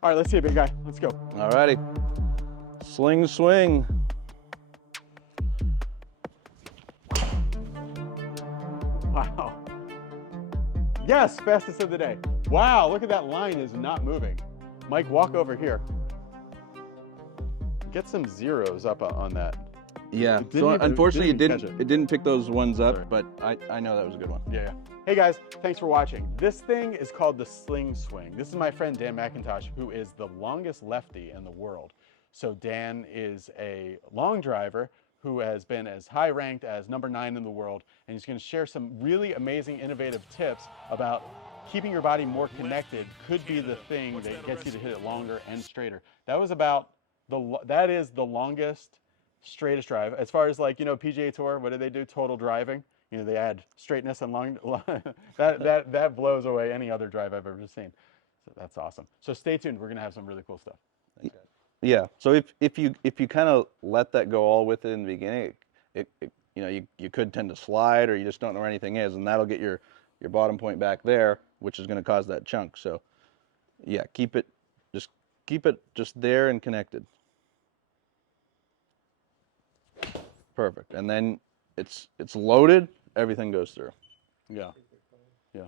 All right, let's see it, big guy. Let's go. All righty. Sling swing. Wow. Yes, fastest of the day. Wow, look at that line is not moving. Mike, walk over here. Get some zeros up on that. Yeah. So unfortunately, it didn't pick those ones up, but I know that was a good one. Yeah. Hey guys, thanks for watching. This thing is called the sling swing. This is my friend Dan McIntosh, who is the longest lefty in the world. So Dan is a long driver who has been as high ranked as #9 in the world, and he's going to share some really amazing, innovative tips about keeping your body more connected. Could be the thing that gets you to hit it longer and straighter. That is the longest, straightest drive. As far as, like, you know, PGA Tour, what do they do? Total driving. You know, they add straightness and long. that blows away any other drive I've ever seen. So that's awesome. So stay tuned. We're gonna have some really cool stuff. Thanks, guys. Yeah. So if you kind of let that go all with it in the beginning, you know, you could tend to slide, or you just don't know where anything is, and that'll get your bottom point back there, which is going to cause that chunk. So yeah, keep it just there and connected. Perfect. And then it's loaded. Everything goes through. Yeah. Yeah.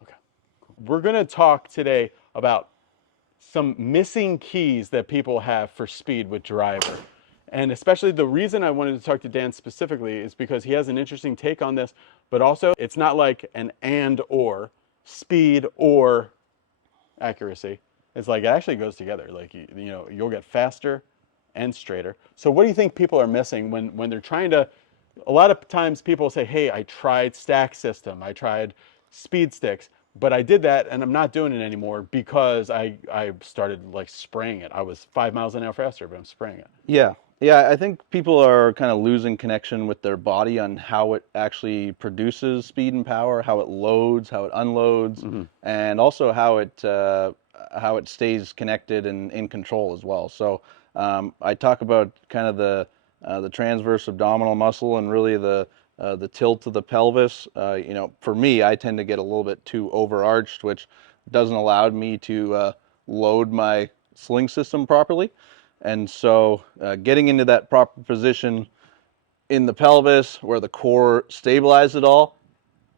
Okay. Cool. We're gonna talk today about some missing keys that people have for speed with driver. And especially the reason I wanted to talk to Dan specifically is because he has an interesting take on this, but also it's not like an and or, speed or accuracy. It's like it actually goes together. Like, you know, you'll get faster and straighter. So what do you think people are missing when they're trying to, a lot of times people say, hey, I tried stack system, I tried speed sticks, but I did that and I'm not doing it anymore because I started like spraying it. I was 5 miles an hour faster, but I'm spraying it. Yeah. Yeah, I think people are kind of losing connection with their body on how it actually produces speed and power, how it loads, how it unloads, and also how it stays connected and in control as well. So I talk about kind of the transverse abdominal muscle and really the tilt of the pelvis. You know, for me, I tend to get a little bit too overarched, which doesn't allow me to load my sling system properly. And so getting into that proper position in the pelvis where the core stabilizes it all,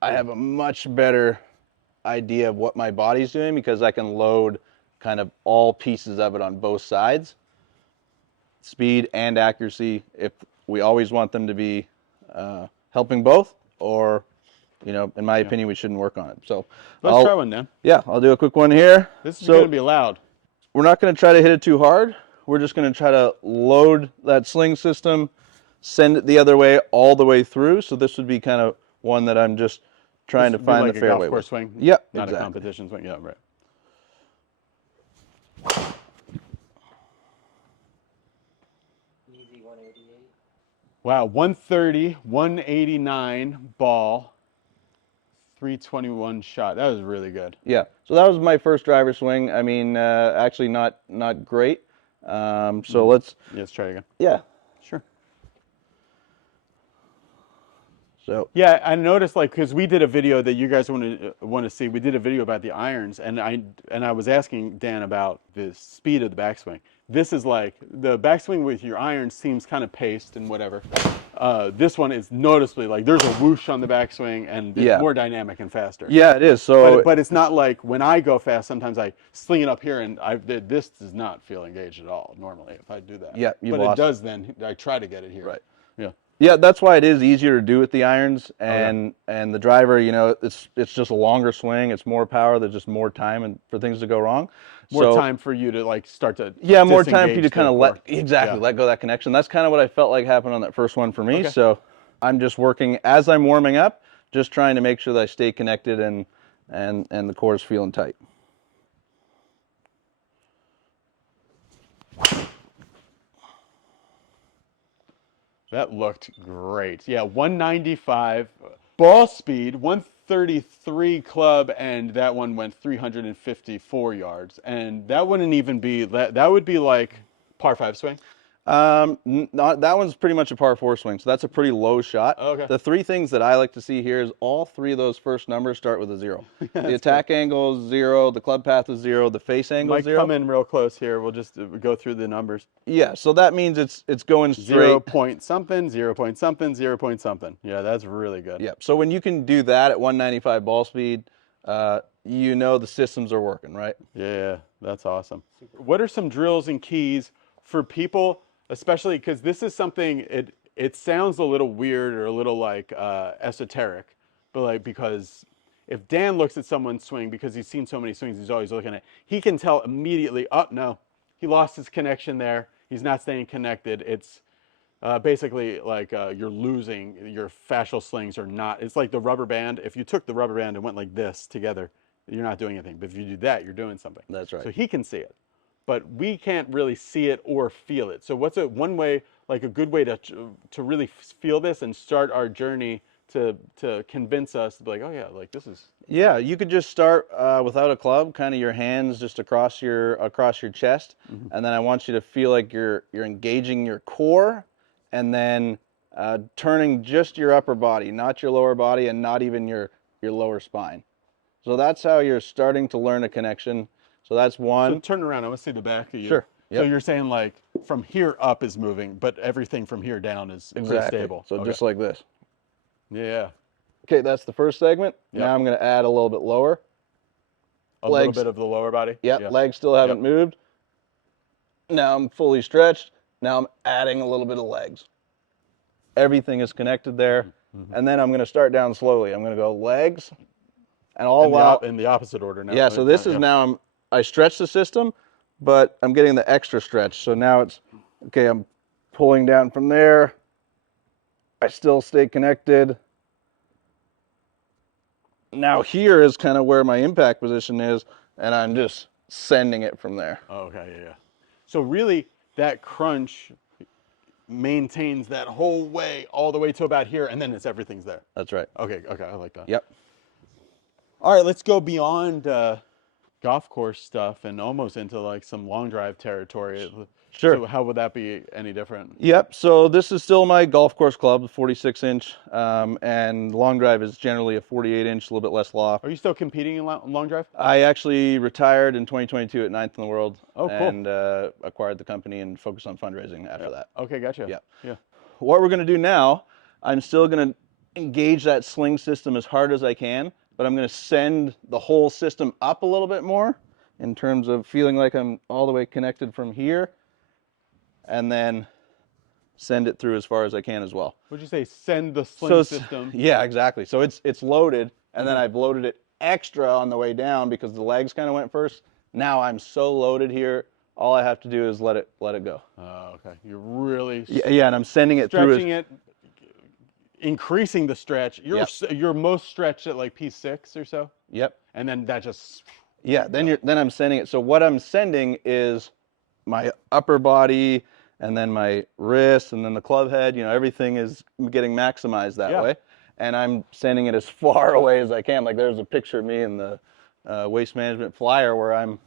I have a much better idea of what my body's doing because I can load kind of all pieces of it on both sides, speed and accuracy, if we always want them to be helping both, or, you know, in my opinion, we shouldn't work on it. So let's try one then. Yeah, I'll do a quick one here. This is going to be loud. We're not going to try to hit it too hard. We're just going to try to load that sling system, send it the other way all the way through. So this would be kind of one that I'm just trying to find like the fairway golf course with. Swing. Yeah, not exactly. a competition swing. Yeah, right. Easy 188. Wow, 130, 189 ball, 321 shot. That was really good. Yeah, so that was my first driver swing. I mean, actually not great. So let's try it again. Yeah, sure. So yeah, I noticed, like, because we did a video that you guys want to see. We did a video about the irons, and I was asking Dan about the speed of the backswing. This is like the backswing with your irons seems kind of paced and whatever. This one is noticeably like there's a whoosh on the backswing, and it's more dynamic and faster. Yeah, it is. So, but it's not like when I go fast. Sometimes I sling it up here, and this does not feel engaged at all normally if I do that. Yeah, but it does then. I try to get it here. Right. Yeah. Yeah, that's why it is easier to do with the irons and the driver. You know, it's just a longer swing. It's more power. There's just more time and for things to go wrong. More time for you to like start to more time for you to kind of let go of that connection. That's kind of what I felt like happened on that first one for me. So I'm just working as I'm warming up, just trying to make sure that I stay connected and the core is feeling tight. That looked great. Yeah, 195 ball speed, 133 club, and that one went 354 yards. And that wouldn't even be, that would be like par 5 swing? That one's pretty much a par 4 swing, so that's a pretty low shot. Okay. The three things that I like to see here is all three of those first numbers start with a 0. The attack angle is 0, the club path is 0, the face angle is Might 0. come in real close here. We'll just go through the numbers. Yeah, so that means it's going straight. 0 point something, 0 point something, 0 point something. Yeah, that's really good. Yep. So when you can do that at 195 ball speed, you know the systems are working, right? Yeah, that's awesome. What are some drills and keys for people, especially because this is something, it sounds a little weird or a little like esoteric, but like because if Dan looks at someone's swing, because he's seen so many swings, he's always looking at, he can tell immediately, oh no, he lost his connection there. He's not staying connected. It's basically like you're losing, your fascial slings are not, it's like the rubber band. If you took the rubber band and went like this together, you're not doing anything. But if you do that, you're doing something. That's right. So he can see it, but we can't really see it or feel it. So what's one way, like a good way to really feel this and start our journey to convince us to be like, oh yeah, like this is. Yeah, you could just start without a club, kind of your hands just across your chest, and then I want you to feel like you're engaging your core, and then turning just your upper body, not your lower body, and not even your lower spine. So that's how you're starting to learn a connection. So that's one. So turn around. I want to see the back of you. Sure. So Yep. you're saying like from here up is moving, but everything from here down is pretty stable. So just like this. Yeah. Okay, that's the first segment. Yep. Now I'm going to add a little bit lower. A little bit of the lower body. Yep, Yeah. legs still haven't moved. Now I'm fully stretched. Now I'm adding a little bit of legs. Everything is connected there. And then I'm going to start down slowly. I'm going to go legs. And all while in the opposite order now. Yeah, so this is now I stretch the system, but I'm getting the extra stretch. So now it's okay, I'm pulling down from there. I still stay connected. Now here is kind of where my impact position is, and I'm just sending it from there. Oh, okay, yeah. So really that crunch maintains that whole way all the way to about here, and then everything's there. That's right. Okay, I like that. Yep. All right, let's go beyond golf course stuff and almost into like some long drive territory. Sure. So how would that be any different? Yep. So this is still my golf course club, 46-inch, and long drive is generally a 48-inch, a little bit less loft. Are you still competing in long drive? I actually retired in 2022 at 9th in the world. Oh, cool. And acquired the company and focused on fundraising after that. Okay, gotcha. Yep. Yeah. What we're going to do now, I'm still going to engage that sling system as hard as I can, but I'm going to send the whole system up a little bit more in terms of feeling like I'm all the way connected from here, and then send it through as far as I can as well. Would you say send the sling system? Yeah, exactly. So it's loaded, and then I've loaded it extra on the way down because the legs kind of went first. Now I'm so loaded here, all I have to do is let it go. Oh, okay. You're really Yeah, and I'm sending it through. stretching it, increasing the stretch. You're most stretched at like P6 or so. Yep. And then that just. Yeah. Then I'm sending it. So what I'm sending is my upper body, and then my wrist, and then the club head. You know, everything is getting maximized that way, and I'm sending it as far away as I can. Like there's a picture of me in the waste management flyer where I'm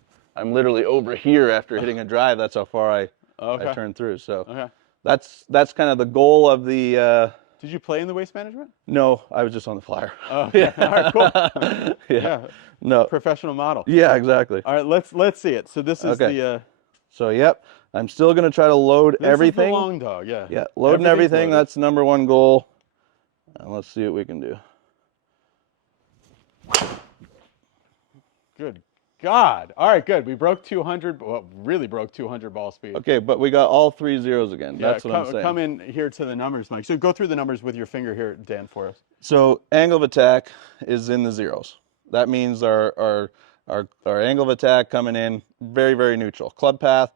literally over here after hitting a drive. That's how far I turn through. So that's kind of the goal of the. Did you play in the waste management? No, I was just on the flyer. Oh, okay. All right, cool. Yeah. No. Professional model. Yeah, exactly. All right, let's see it. So this is the. So yep, I'm still going to try to load everything. This is the long dog, yeah. Yeah, loading everything. That's number one goal. Let's see what we can do. Good God. All right, good. We broke 200. Well, really broke 200 ball speed. Okay, but we got all 3 zeros again. Yeah, That's what I'm saying. Come in here to the numbers, Mike. So go through the numbers with your finger here, Dan, for us. So angle of attack is in the zeros. That means our angle of attack coming in very, very neutral. Club path,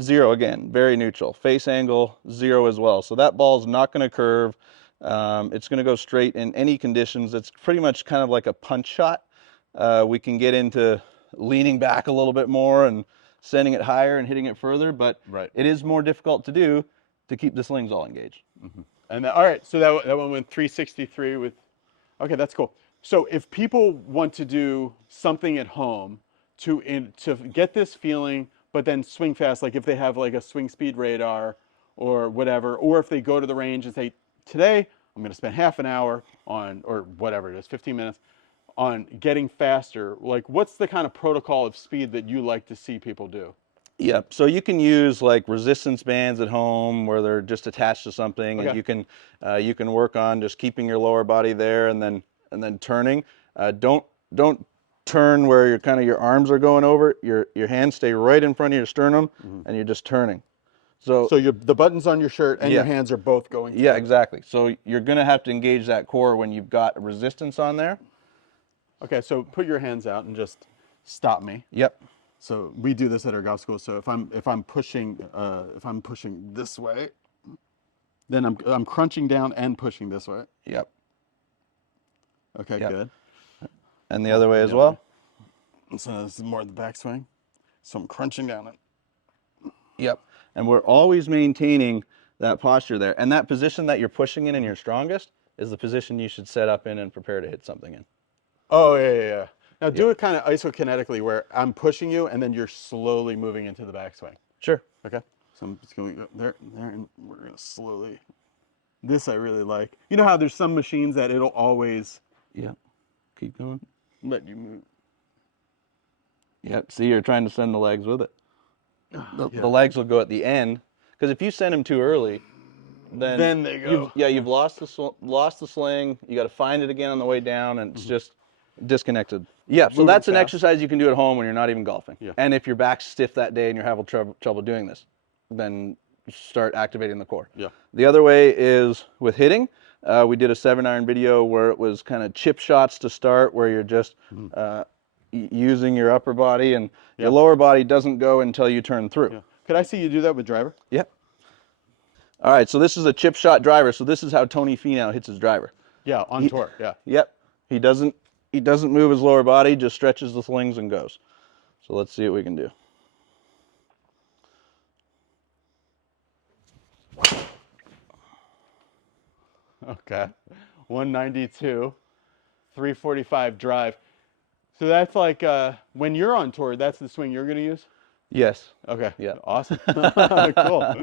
0 again, very neutral. Face angle, 0 as well. So that ball's not going to curve. It's going to go straight in any conditions. It's pretty much kind of like a punch shot. We can get into leaning back a little bit more and sending it higher and hitting it further, but it is more difficult to do to keep the slings all engaged. And all right, so that one went 363 with. Okay, that's cool. So if people want to do something at home to get this feeling, but then swing fast, like if they have like a swing speed radar or whatever, or if they go to the range and say, today I'm going to spend half an hour on, or whatever it is, 15 minutes on getting faster. Like, what's the kind of protocol of speed that you like to see people do? Yep. So you can use like resistance bands at home where they're just attached to something, Okay. and you can work on just keeping your lower body there and then turning. Don't turn where your arms are going over. Your hands stay right in front of your sternum, and you're just turning. So The buttons on your shirt and your Yeah. hands are both going yeah, together. exactly. So you're gonna have to engage that core when you've got resistance on there. Okay, so put your hands out and just stop me. Yep. So we do this at our golf school. So if I'm pushing this way, then I'm crunching down and pushing this way. Yep. Okay, Yep. good. And the other way as Yeah. well. So this is more the backswing. So I'm crunching down it. Yep. And we're always maintaining that posture there. And that position that you're pushing in and you're strongest is the position you should set up in and prepare to hit something in. Oh yeah. Now do it kind of isokinetically where I'm pushing you and then you're slowly moving into the backswing. Sure. Okay. So I'm just going there, and we're gonna slowly. This I really like. You know how there's some machines that it'll always Yep. Keep going. let you move. Yep. See, you're trying to send the legs with it. Yeah. The legs will go at the end, because if you send them too early, Then they go. You've lost the sling. You got to find it again on the way down, and it's just disconnected. Yeah, so Moving that's an fast. exercise you can do at home when you're not even golfing. Yeah. And if your back's stiff that day and you're having trouble doing this, then start activating the core. Yeah. The other way is with hitting. We did a 7-iron video where it was kind of chip shots to start, where you're just using your upper body, and your lower body doesn't go until you turn through. Yeah. Could I see you do that with driver? Yep. All right, so this is a chip shot driver. So this is how Tony Finau hits his driver. Yeah, on tour. Yeah. Yep. He doesn't move his lower body, just stretches the slings and goes. So let's see what we can do. Okay. 192, 345 drive. So that's like when you're on tour, that's the swing you're gonna use? Yes. Okay. Yeah. Awesome. Cool.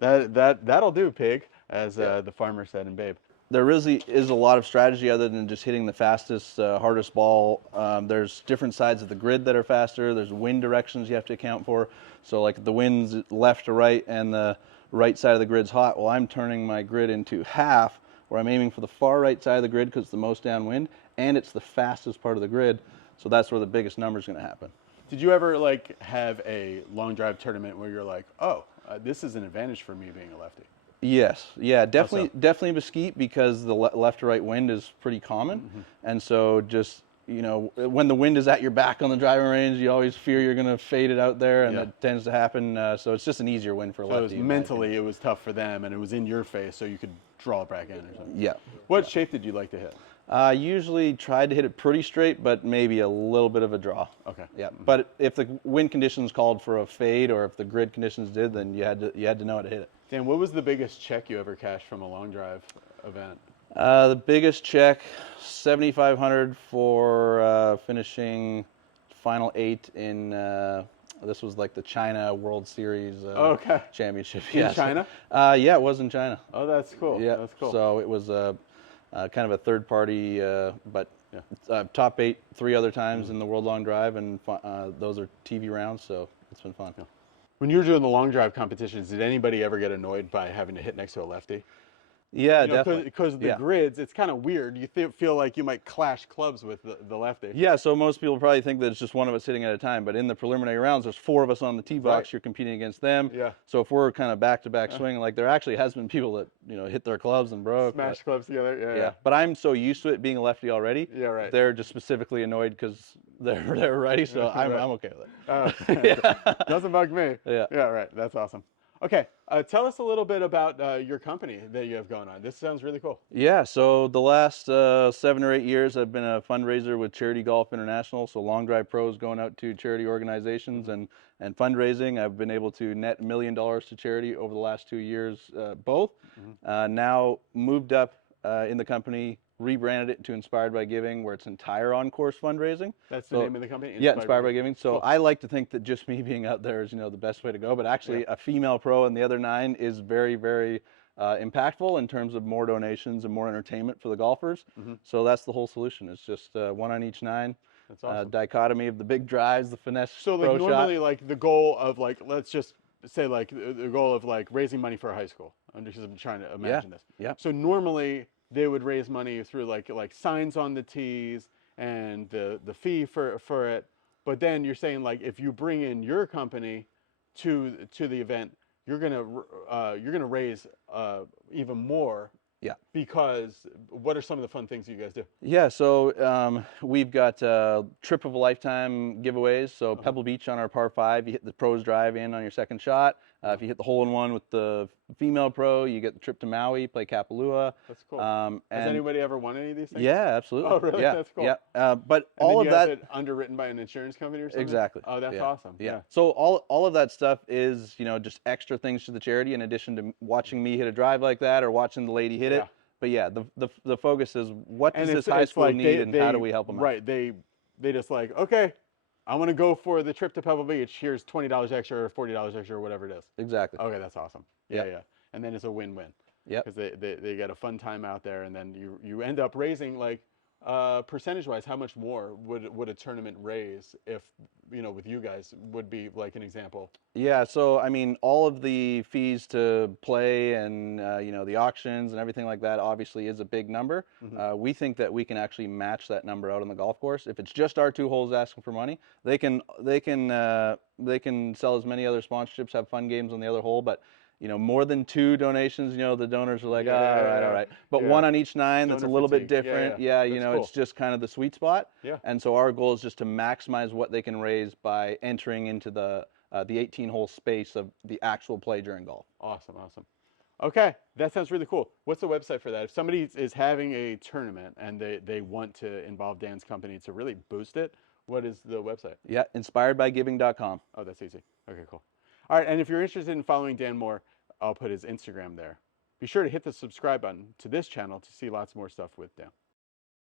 That'll do, pig, as the farmer said in Babe. There really is a lot of strategy other than just hitting the fastest, hardest ball. There's different sides of the grid that are faster. There's wind directions you have to account for. So like if the wind's left to right and the right side of the grid's hot, well, I'm turning my grid into half, where I'm aiming for the far right side of the grid because it's the most downwind, and it's the fastest part of the grid. So that's where the biggest number's going to happen. Did you ever like have a long drive tournament where you're like, oh, this is an advantage for me being a lefty? Yes, yeah, definitely Mesquite, because the left to right wind is pretty common, and so just when the wind is at your back on the driving range, you always fear you're going to fade it out there, and that tends to happen. So it's just an easier win for a lefty. Mentally, it was tough for them, and it was in your face, so you could draw it back in or something. Yeah. What shape did you like to hit? Usually tried to hit it pretty straight, but maybe a little bit of a draw. Okay. Yeah, but if the wind conditions called for a fade, or if the grid conditions did, then you had to know how to hit it. Dan, what was the biggest check you ever cashed from a long drive event? The biggest check, $7,500 for finishing final 8 in. This was like the China World Series championship. In China? Yeah, it was in China. Oh, that's cool. Yeah, that's cool. So it was kind of a third party, but top 8 3 other times in the World Long Drive, and those are TV rounds, so it's been fun. Yeah. When you were doing the long drive competitions, did anybody ever get annoyed by having to hit next to a lefty? Yeah, definitely. Because the grids, it's kind of weird. You feel like you might clash clubs with the lefty. Yeah, so most people probably think that it's just one of us hitting at a time, but in the preliminary rounds, there's 4 of us on the tee box. Right. You're competing against them. Yeah. So if we're kind of back-to-back swinging, like there actually has been people that hit their clubs and broke. Smash clubs together. Yeah. But I'm so used to it being a lefty already. Yeah, right. They're just specifically annoyed because they're righty, so I'm okay with it. Doesn't bug me. Yeah. Yeah, right. That's awesome. Okay, tell us a little bit about your company that you have going on. This sounds really cool. Yeah, so the last 7 or 8 years, I've been a fundraiser with Charity Golf International, so long drive pros going out to charity organizations and fundraising. I've been able to net $1 million to charity over the last 2 years, both. Now moved up in the company rebranded it to Inspired by Giving, where it's entire on-course fundraising. That's the name of the company? Yeah, Inspired by Giving. So Cool. I like to think that just me being out there is, the best way to go. But actually, a female pro in the other 9 is very, very impactful in terms of more donations and more entertainment for the golfers. So that's the whole solution. It's just 1 on each 9. That's awesome. Dichotomy of the big drives, the finesse So like pro normally shot. like the goal of like, let's just say like the goal of like raising money for a high school. I'm just trying to imagine this. Yeah. So normally they would raise money through like signs on the tees and the fee for it. But then you're saying like if you bring in your company to the event, you're gonna raise even more. Yeah. Because what are some of the fun things you guys do? Yeah, so we've got trip of a lifetime giveaways. So Pebble Beach on our par 5, you hit the pros drive in on your second shot. If you hit the hole in one with the female pro, you get the trip to Maui, play Kapalua. That's cool. Has anybody ever won any of these things? Yeah, absolutely. Oh, really? Yeah, That's cool. yeah. But And all then of you have that it underwritten by an insurance company or something? exactly. Oh, that's Yeah. awesome. Yeah. Yeah. So all of that stuff is just extra things to the charity in addition to watching me hit a drive like that or watching the lady hit Yeah. it. But yeah, the focus is what does And this high school like need and how do we help them out? Right. They just like, okay, I want to go for the trip to Pebble Beach. Here's $20 extra or $40 extra or whatever it is. Exactly. Okay, that's awesome. Yeah, Yep. yeah. And then it's a win-win. Yep. Because they get a fun time out there, and then you end up raising like percentage-wise, how much more would a tournament raise if with you guys would be like an example? Yeah, so I mean, all of the fees to play and the auctions and everything like that obviously is a big number. We think that we can actually match that number out on the golf course. If it's just our 2 holes asking for money, they can sell as many other sponsorships, have fun games on the other hole, but more than 2 donations, the donors are like, all right. But Yeah. 1 on each 9, that's a Donor little bit fatigue. Yeah, different. yeah. Yeah, That's cool. it's just kind of the sweet spot. Yeah. And so our goal is just to maximize what they can raise by entering into the 18-hole space of the actual play during golf. Awesome, awesome. Okay, that sounds really cool. What's the website for that? If somebody is having a tournament and they want to involve Dan's company to really boost it, what is the website? Yeah, inspiredbygiving.com. Oh, that's easy. Okay, cool. All right, and if you're interested in following Dan more, I'll put his Instagram there. Be sure to hit the subscribe button to this channel to see lots more stuff with Dan.